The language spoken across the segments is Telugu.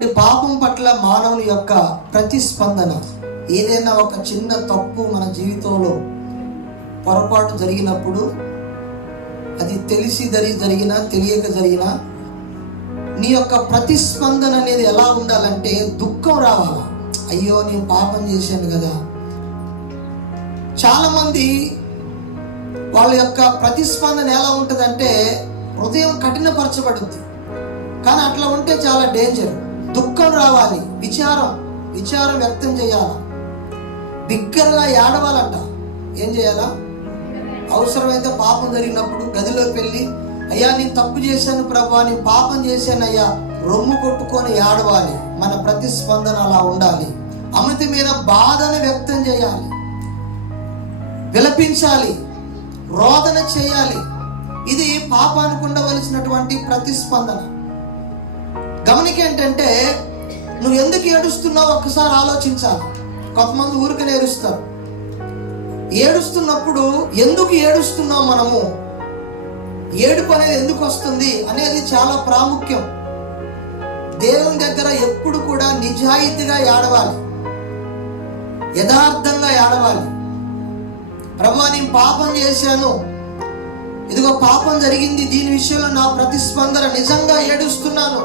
పాపం పట్ల మానవుని యొక్క ప్రతిస్పందన, ఏదైనా ఒక చిన్న తప్పు మన జీవితంలో పొరపాటు జరిగినప్పుడు, అది తెలిసి జరిగినా తెలియక జరిగినా, నీ యొక్క ప్రతిస్పందన అనేది ఎలా ఉండాలంటే దుఃఖం రావాలా. అయ్యో నేను పాపం చేశాను కదా. చాలామంది వాళ్ళ యొక్క ప్రతిస్పందన ఎలా ఉంటుందంటే హృదయం కఠినపరచబడుద్ది. కానీ అట్లా ఉంటే చాలా డేంజర్. దుఃఖం రావాలి, విచారం వ్యక్తం చేయాలా, బిగ్గరగా ఏడవాలంట. ఏం చేయాలా? అవసరమైతే పాపం జరిగినప్పుడు గదిలోకి వెళ్ళి, అయ్యా నేను తప్పు చేశాను ప్రభా, నేను పాపం చేశాను అయ్యా, రొమ్ము కొట్టుకొని ఏడవాలి. మన ప్రతిస్పందన అలా ఉండాలి. అమితమైన బాధను వ్యక్తం చేయాలి, విలపించాలి, రోదన చేయాలి. ఇది పాపానికి ఉండవలసినటువంటి ప్రతిస్పందన. గమనికేంటంటే నువ్వు ఎందుకు ఏడుస్తున్నావు ఒక్కసారి ఆలోచించాలి. కొంతమంది ఊరికనే ఏడుస్తారు. ఏడుస్తున్నప్పుడు ఎందుకు ఏడుస్తున్నావు, మనము ఏడుపు అనేది ఎందుకు వస్తుంది అనేది చాలా ప్రాముఖ్యం. దేవుని దగ్గర ఎప్పుడు కూడా నిజాయితీగా ఏడవాలి, యథార్థంగా ఏడవాలి. ప్రభువా నేను పాపం చేశాను, ఇదిగో పాపం జరిగింది, దీని విషయంలో నా ప్రతిస్పందన, నిజంగా ఏడుస్తున్నాను.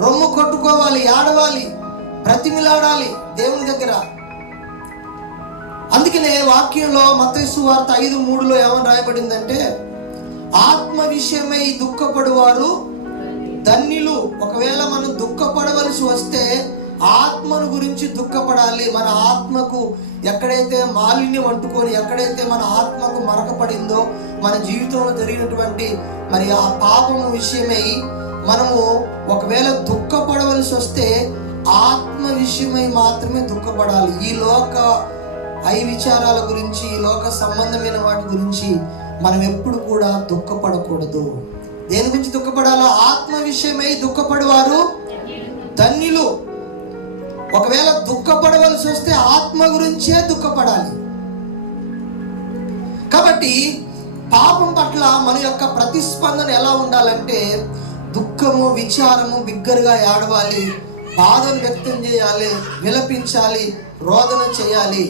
రొమ్ము కొట్టుకోవాలి, ఏడవాలి, బ్రతిమిలాడాలి దేవుని దగ్గర. అందుకనే వాక్యంలో మత్తయి సువార్త 5:3 ఏమని రాయబడిందంటే, ఆత్మ విషయమై దుఃఖపడువారు ధన్యులు. ఒకవేళ మనం దుఃఖపడవలసి వస్తే ఆత్మను గురించి దుఃఖపడాలి. మన ఆత్మకు ఎక్కడైతే మాలిన్యం అంటుకొని, ఎక్కడైతే మన ఆత్మకు మరకపడిందో, మన జీవితంలో జరిగినటువంటి మరి ఆ పాపము విషయమై మనము ఒకవేళ దుఃఖపడవలసి వస్తే ఆత్మ విషయమై మాత్రమే దుఃఖపడాలి. ఈ లోక విచారాల గురించి, ఈ లోక సంబంధమైన వాటి గురించి మనం ఎప్పుడు కూడా దుఃఖపడకూడదు. దేని గురించి దుఃఖపడాలా? ఆత్మ విషయమై దుఃఖపడేవారు ధన్యులు. ఒకవేళ దుఃఖపడవలసి వస్తే ఆత్మ గురించే దుఃఖపడాలి. కాబట్టి పాపం పట్ల మన యొక్క ప్రతిస్పందన ఎలా ఉండాలంటే దుఃఖము, విచారము, బిగ్గరగా ఏడవాలి, బాధను వ్యక్తం చేయాలి, విలపించాలి, రోదన చేయాలి.